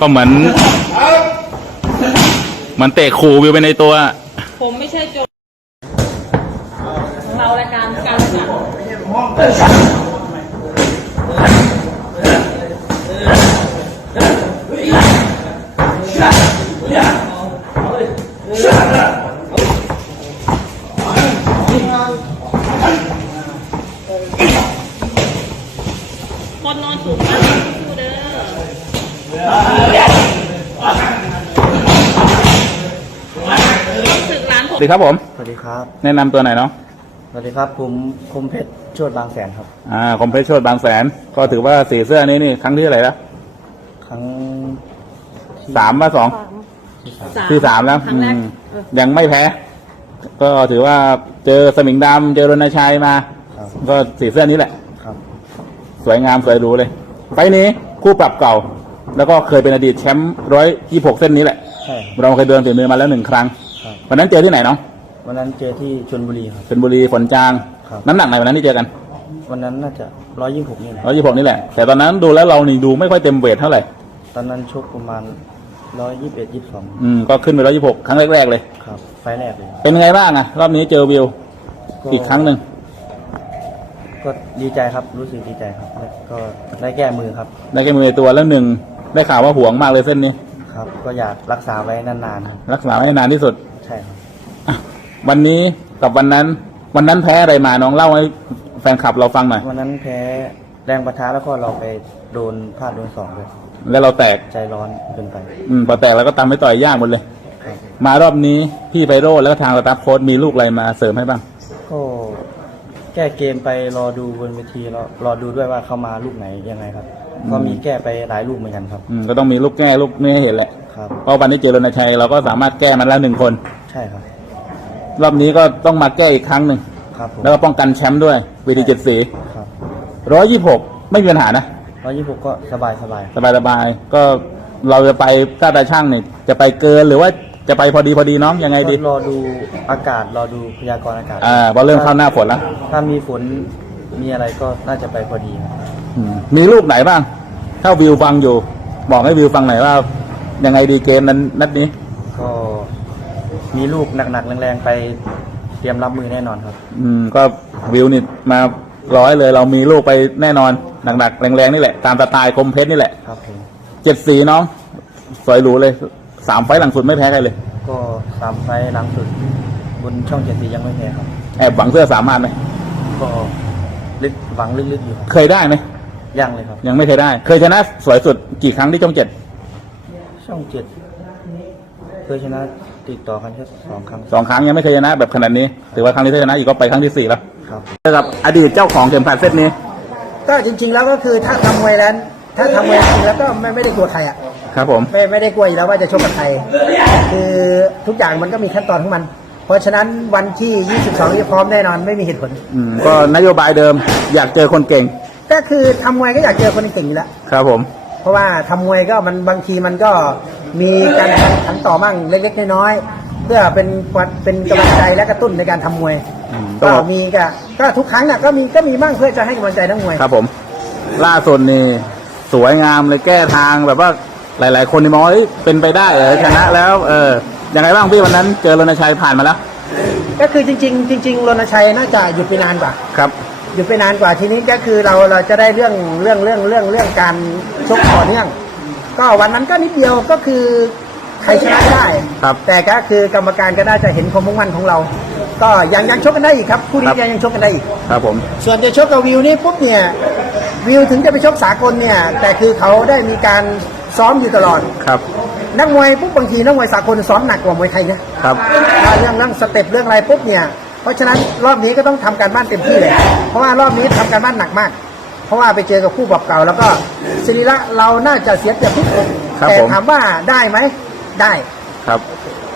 ก็เหมือนเหมันเตะขู่วิวไปในตัว ผมไม่ใช่โจรเรารายการการ ค่ะคนนอนถูกมากสู้เด้อรู้สึกร้านผสมวัสดีครับผม สวัสดีครับ แนะนำตัวหน่อยเนาะส วัสดีครับ ผมคมเพชรโชดบางแสนครับ อ่าคอมเพรสโชดบางแสน ก็ถือว่าสีเสื้อนี้นี่ครั้งที่อะไหรแล้วครั้งที่สามป่ะสองที่สามแล้วครั้งแรกอืมเออยังไม่แพ้ ก็ถือว่าเจอสมิงดำเจอรณชัยมา ครับก็สีเสื้อนี้แหละ ครับสวยงามสวยหรูเลยไฟล์นี้คู่ปรับเก่า แล้วก็เคยเป็นอดีตแชมป์ร้อยยี่หกเส้นนี้แหละ ใช่ครับ เราเคยเดินฝีมือมาแล้วหนึ่งครั้งครับ วันนั้นเจอที่ไหนเนาะ วันนั้นเจอที่ชลบุรีครับเป็นบุรีฝนจาง ครับ น้ำหนักไหนวันนั้นที่เจอกันวันนั้นน่าจะร้อยยี่สิบหกนี่แหละร้อยยี่หกนี่แหละ แต่ตอนนั้นดูแล้วเรานี่ดูไม่ค่อยเต็มเวทเท่าไหร่ ตอนนั้นชกประมาณร้อยยี่สิบเอ็ดยี่สิบสองอืม ก็ขึ้นไปร้อยยี่หกครั้งแรกๆเลย ครับ ไฟล์แรกเลยครับเป็นไงบ้างอะรอบนี้เจอวิวอีกครั้งหนึ่ง ก็ดีใจครับรู้สึกดีใจครับแล้วก็ได้แก้มือครับ ได้แค่มือในตัวแล้วหนึ่งได้ข่าวว่าห่วงมากเลยเส้นนี้ ครับ ก็อยากรักษาไว้นานๆครับรักษาไว้ให้นานที่สุด ใช่ครับ อะ วันนี้กับวันนั้น วันนั้นแพ้อะไรมาน้องเล่าให้แฟนคลับเราฟังหน่อยวันนั้นแพ้แรงประทะแล้วก็เราไปโดนพลาดโดนสองเลยแล้วเราแตกใจร้อนเกินไป อืมพอแตกแล้วก็ตามไปต่อยยากหมดเลยครับมารอบนี้พี่ไพโรจน์แล้วก็ทางสตาฟโค้ดมีลูกอะไรมาเสริมให้บ้าง ก็แก้เกมไปรอดูบนเวทีรอรอดูด้วยว่าเข้ามาลูกไหนยังไงครับ ก็มีแก้ไปหลายลูกเหมือนกันครับ อืมก็ต้องมีลูกแก้ลูกนี่ให้เห็นแหละครับ เพราะวันนี้เจอรณชัยเราก็สามารถแก้มันแล้วหนึ่งคน ใช่ครับ รอบนี้ก็ต้องมาแก้อีกครั้งหนึ่งครับผมแล้วก็ป้องกันแชมป์ด้วยเวทีเจ็ดสีครับร้อยยี่หกไม่มีปัญหานะ ร้อยยี่สิบหกก็สบายสบายสบายสบายๆก็เราจะไปก้าตาช่างเนี่ยจะไปเกินหรือว่าจะไปพอดีพอดีน้องยังไงดี ก็รอดูอากาศรอดูพยากรณ์อากาศอ่าพอเริ่มเข้าหน้าฝนแล้วถ้ามีฝนมีอะไรก็น่าจะไปพอดีครับอืมมีลูกไหนบ้าง ถ้าวิวฟังอยู่ บอกให้วิวฟังหน่อยว่า ยังไงดีเกมนั้นนัดนี้ ก็ มีลูกหนักๆแรงๆไปเตรียมรับมือแน่นอนครับ อืมก็วิวนี่มาร้อยเลย เรามีลูกไปแน่นอนหนักๆแรงๆนี่แหละตามสไตล์คมเพชรนี่แหละครับผมเจ็ดสีน้อง สวยหรูเลยสามไฟล์หลังสุดไม่แพ้ใครเลย ก็สามไฟล์หลังสุด บนช่องเจ็ดสียังไม่แพ้ครับ แอบหวังเสื้อสามารถไหมก็ลึกหวังลึกๆอยู่ครับเคยได้ไหมยังเลยครับ ยังไม่เคยได้ เคยชนะสวยสุดกี่ครั้งที่ช่องเจ็ดช่องเจ็ดเคยชนะ ติดต่อกันแค่สองครั้งสองครั้งยังไม่เคยชนะแบบขนาดนี้ถือว่าครั้งที่ชนะอีกก็ไปครั้งที่สี่แล้วครับกับอดีตเจ้าของเข็มขัดเซตนี้ ก็จริง ๆ แล้วก็คือถ้าทำมวยแล้ว ถ้าทำมวยจริงแล้วก็ไม่ไม่ได้กลัวใครอะครับผมไม่ไม่ได้กลัวอยู่แล้วว่าจะชกกับใครคือทุกอย่างมันก็มีขั้นตอนของมัน เพราะฉะนั้นวันที่ 22นี้พร้อมแน่นอนไม่มีเหตุผลอืมก็นโยบายเดิมอยากเจอคนเก่ง ก็คือทำมวยก็อยากเจอคนเก่งอยู่แล้วครับผม เพราะว่าทำมวยก็มันบางทีมันก็ มีการแข่งขันต่อมั่งเล็กๆน้อยๆเพื่อเป็นเป็นกำลังใจและกระตุ้นในการทำมวย อืมก็มีก็ก็ทุกครั้งน่ะก็มีก็มีบ้างเพื่อจะให้กำลังใจนักมวยครับผม ล่าสุดนี่สวยงามเลยแก้ทางแบบว่าหลาย ๆ คนนี่มองว่าเอ้ยเป็นไปได้เหรอชนะแล้ว เออยังไงบ้างพี่วันนั้นเจอรณชัยผ่านมาแล้ว ก็คือจริง ๆ จริง ๆรณชัยน่าจะหยุดไปนานกว่า ครับ หยุดไปนานกว่าทีนี้ก็คือเราเราจะได้เรื่องเรื่องเรื่องเรื่องเรื่องการชกต่อเนื่อง ก็วันนั้นก็นิดเดียวก็คือใครชนะได้ ครับ แต่ก็คือกรรมการก็น่าจะเห็นความมุ่งมั่นของเรา ก็ยังยังชกกันได้อีกครับคู่นี้ยังยังชกกันได้อีก ครับผม ส่วนจะชกกับวิวนี่ปุ๊บเนี่ยวิวถึงจะไปชกสากลเนี่ยแต่คือเขาได้มีการซ้อมอยู่ตลอด ครับ นักมวยปุ๊บบางทีนักมวยสากลซ้อมหนักกว่ามวยไทยนะครับ ถ้าเรื่องเรื่องสเต็ปเรื่องอะไรปุ๊บเนี่ยเพราะฉะนั้นรอบนี้ก็ต้องทำการบ้านเต็มที่เลยเพราะว่ารอบนี้ทำการบ้านหนักมาก เพราะว่าไปเจอกับคู่ปรับเก่า แล้วก็ศิริละเราน่าจะเสียเปรียบทุกคนครับแต่ผม ถามว่าได้ไหมได้ ครับ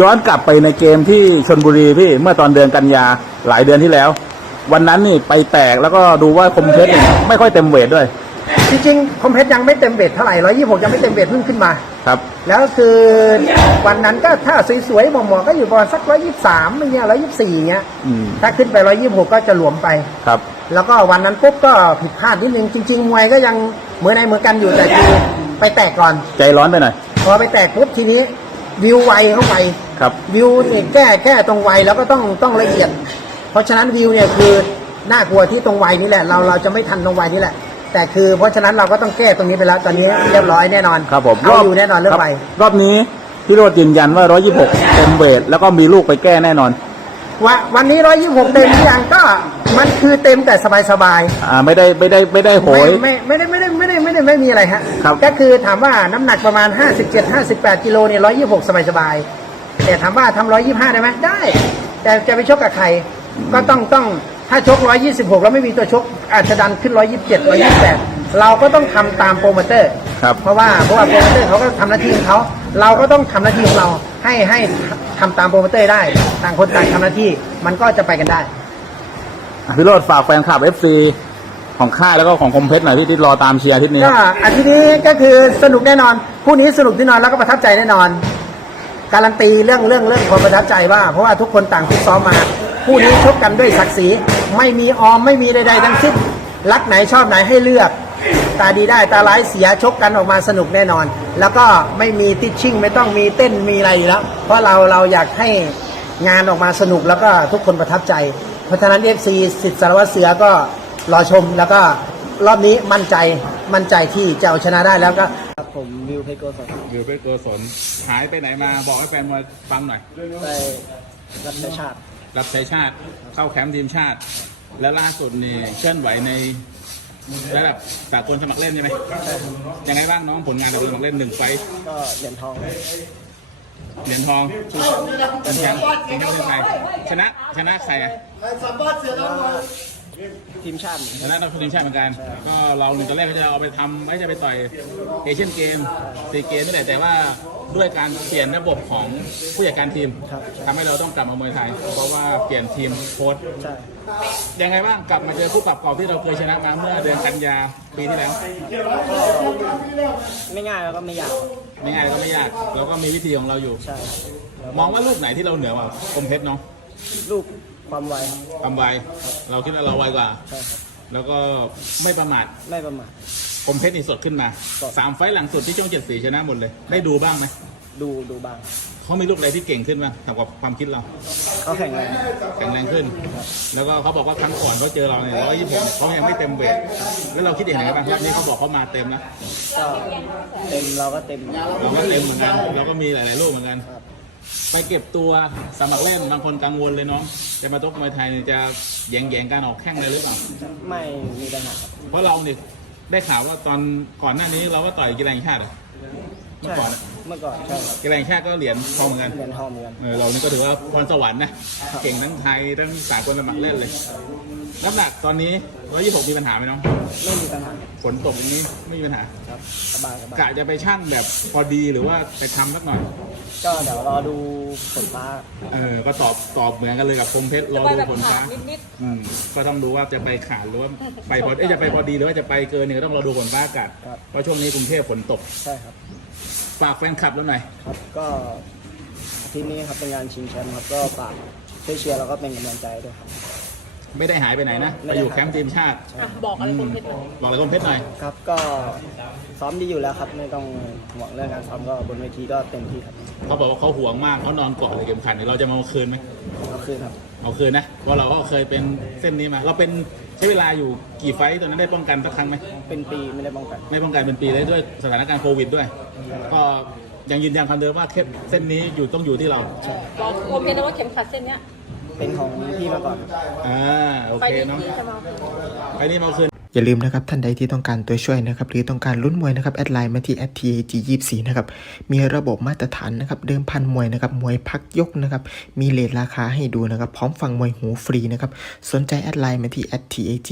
ย้อนกลับไปในเกมที่ชนบุรีพี่เมื่อตอนเดือนกันยาหลายเดือนที่แล้ว วันนั้นนี่ไปแตกแล้วก็ดูว่าคมเพชรนี่ไม่ค่อยเต็มเวทด้วย จริงๆคอมเพชรยังไม่เต็มเบ็ดเท่าไหร่ร้อยยี่หกยังไม่เต็มเบ็ดเพิ่งขึ้นมา ครับ แล้วคือวันนั้นก็ถ้าสวยๆหมอๆก็อยู่ประมาณสักร้อยยี่สามเงี้ยร้อยยี่สี่เงี้ยอืมถ้าขึ้นไปร้อยยี่หกก็จะหลวมไป ครับ แล้วก็วันนั้นปุ๊บก็ผิดพลาดนิดนึงจริง ๆ มวยก็ยังเหมือนในเหมือนกันอยู่แต่คือไปแตกก่อน ใจร้อนไปหน่อย พอไปแตกปุ๊บทีนี้วิวไวเข้าไป ครับ วิวเนี่ยแก้แก้ตรงไวแล้วก็ต้องต้องละเอียด เพราะฉะนั้นวิวเนี่ยคือน่ากลัวที่ตรงไวนี่แหละ เราเราจะไม่ทันตรงไวนี่แหละ แต่คือเพราะฉะนั้นเราก็ต้องแก้ตรงนี้ไปแล้วตอนนี้เรียบร้อยแน่นอนครับผมเอาอยู่แน่นอนเรื่องไวคบรอบนี้พี่โรดยืนยันว่า 126เต็มเวทแล้วก็มีลูกไปแก้แน่นอนวันวันนี้ร้อยยี่หกเต็มหรือยังก็มันคือเต็มแต่สบายสบายอ่าไม่ได้ไม่ได้ไม่ได้ๆโหไม่ยไม่ไม่ได้ไม่ได้ไม่ได้ไม่ได้ไม่มีอะไรฮะครับก็คือถามว่าน้ำหนักประมาณ 57 58กิโลเนี่ย126 สบายสบายๆแต่ถามว่าทำ125 ได้ไหมได้ แต่จะไปชกกับใครก็ต้องต้อง ถ้าชก 126 แล้วไม่มีตัวชกอาจจะดันขึ้น 127 128 เราก็ต้องทำตามโปรโมเตอร์ ครับ เพราะว่าเพราะว่าโปรโมเตอร์เขาก็ทำหน้าที่ของเขาเราก็ต้องทำหน้าที่ของเราให้ให้ทำตามโปรโมเตอร์ได้ ต่างคนต่างทำหน้าที่มันก็จะไปกันได้ อะพี่โรดฝากแฟนคลับ FC ของค่ายแล้วก็ของคมเพชรหน่อยพี่ที่รอตามเชียร์อาทิตย์นี้ก็อาทิตย์นี้ก็คือสนุกแน่นอนคู่นี้สนุกแน่นอนแล้วก็ประทับใจแน่นอน การันตีเรื่องเรื่องเรื่องความประทับใจว่า เพราะว่าทุกคนต่างฟิตซ้อมมาคู่นี้ชกกันด้วยศักดิ์ศรี ไม่มีออมไม่มีใดๆทั้งสิ้นรักไหนชอบไหนให้เลือก ตาดีได้ตาร้ายเสียชกกันออกมาสนุกแน่นอน แล้วก็ไม่มีติชชิ่งไม่ต้องมีเต้นมีอะไรอยู่แล้ว เพราะเราเราอยากให้งานออกมาสนุกแล้วก็ทุกคนประทับใจ เพราะฉะนั้นเอฟซีสิทธิ์สารวัตรเสือก็รอชมแล้วก็รอบนี้มั่นใจมั่นใจที่จะเอาชนะได้แล้วก็ครับผมวิวเพชรโกศลหรือเป็นโกศลหายไปไหนมาบอกให้แฟนมาฟังหน่อยได้รับใช้ชาติ รับใช้ชาติเข้าแคมป์ทีมชาติ แล้วล่าสุดนี่เคลื่อนไหวในระดับสากลสมัครเล่นใช่ไหมยังไงบ้างน้องผลงานสากลสมัครเล่นหนึ่งไฟท์ก็เหรียญทองเหรียญทองเป็นแชมป์เป็นแชมป์ประเทศไทยชนะชนะใครอะทีมชาติชนะนักทีมชาติเหมือนกัน ก็เราหนึ่งตอนแรกก็จะเอาไปทำไม่ใช่ไปต่อยเอเชียนเกมซีเกมนี่แหละแต่ว่า ด้วยการเปลี่ยนระบบของผู้จัดการทีมทำให้เราต้องกลับมามวยไทย เพราะว่าเปลี่ยนทีมโค้ชใช่ยังไงบ้างกลับมาเจอคู่ปรับเก่าที่เราเคยชนะมาเมื่อเดือนกันยาปีที่แล้วไม่ง่ายแล้วก็ไม่ยากไม่ง่ายก็ไม่ยากเราก็มีวิธีของเราอยู่ ใช่แล้วมองว่าลูกไหนที่เราเหนือกว่าคมเพชรเนาะลูกความไวทำไวเราคิดว่าเราไวกว่า ใช่ครับแล้วก็ไม่ประมาทไม่ประมาท คมเพชรนี่สดขึ้นมาสด สามไฟล์หลังสุดที่ช่องเจ็ดสีชนะหมดเลย ได้ดูบ้างไหมดูดูบ้างเขามีลูกอะไรที่เก่งขึ้นบ้างทำกับความคิดเราเขาแข่งแรงแข็งแรงขึ้น แล้วก็เขาบอกว่าครั้งก่อนเขาเจอเราเนี่ยร้อยยี่สิบเขายังไม่เต็มเวทแล้วเราคิดอย่างไรบ้างรอบนี้เขาบอกเขามาเต็มนะก็เต็มเราก็เต็มเราก็เต็มเหมือนกันเราก็มีหลายๆลูกเหมือนกัน ครับไปเก็บตัวสมัครเล่นบางคนกังวลเลยน้องจะมาตกมวยไทยเนี่ยจะแย่งแย่งๆการออกแข้งอะไรหรือเปล่า ไม่มีปัญหาครับเพราะเราเนี่ย ได้ข่าวว่าตอนก่อนหน้านี้เราก็ต่อยกีฬาแห่งชาติเหรอเมื่อใช่ก่อนเมื่อก่อนใช่ครับกีฬาแห่งชาติก็เหรียญทองเหมือนกันเหรียญทองเหมือนกันเออเรานี่ก็ถือว่าพรสวรรค์นะ เก่งทั้งไทยทั้งสากลสมัครเล่นเลย น้ำหนักตอนนี้ร้อยยี่สิบมีปัญหาไหมน้องไม่มีปัญหาฝนตกอย่างนี้ไม่มีปัญหาครับสบายสบายกะจะไปช่างแบบพอดีหรือว่าไปทำสักหน่อย ก็เดี๋ยวรอดูผลฟ้าเออก็ตอบตอบเหมือนกันเลยกับคมเพชรรจะอไปดูแบบผลขาฟ้าดนิดอืมก็ต้องดูว่าจะไปขาดหรือว่าไปพอเอ๊ะจะไปพอดีหรือว่าจะไปเกินเนี่ยก็ต้องรอดูฝนฟ้าอากาศครับเพราะช่วงนี้กรุงเทพฝนตกใช่ครับ ฝากแฟนคลับแล้วหน่อยครับก็อาทีนี้ครับเป็นงานชิงแชมป์ครับก็ฝากช่วยเชียร์แล้วก็เป็นกำลังใจด้วยครับ ไม่ได้หายไปไหนนะไปอยู่แคมป์ทีมชาติๆอะบอกอะไรคนเพชรหน่อยบอกอะไรคมเพชรหน่อยครับก็ซ้อมดีอยู่แล้วครับไม่ต้องห่วงเรื่องการซ้อมก็บนเวทีก็เต็มที่ครับเขาบอกว่าเขาห่วงมากเขานอนเกาะเลยเข็มขัดเนี่ยเราจะมาเอาคืนไหมเอาคืนครับ เอาคืนนะเพราะเราก็เคยเป็นเส้นนี้มา เราเป็นใช้เวลาอยู่กี่ไฟต์ตอนนั้นได้ป้องกันสักครั้งไหมเป็นปีไม่ได้ป้องกันไม่ป้องกันเป็นปีเลยด้วยสถานการณ์โควิดด้วย ก็ยังยืนยันคำเดิมว่าเข้มเส้นนี้อยู่ต้องอยู่ที่เรา บอกโอเคนะว่าเข็มขัดเส้นเนี้ย เป็นของพี่มาก่อนครับอ่าโอไปเคดีเนาะที่จะมาเอาคืนไปนี่มาเอาคืน อย่าลืมนะครับท่านใดที่ต้องการตัวช่วยนะครับหรือต้องการลุ้นมวยนะครับแอดไลน์มาที่ @tag24 นะครับมีระบบมาตรฐานนะครับเดิมพันมวยนะครับมวยพักยกนะครับมีเลทราคาให้ดูนะครับพร้อมฟังมวยหูฟรีนะครับสนใจแอดไลน์มาที่ @tag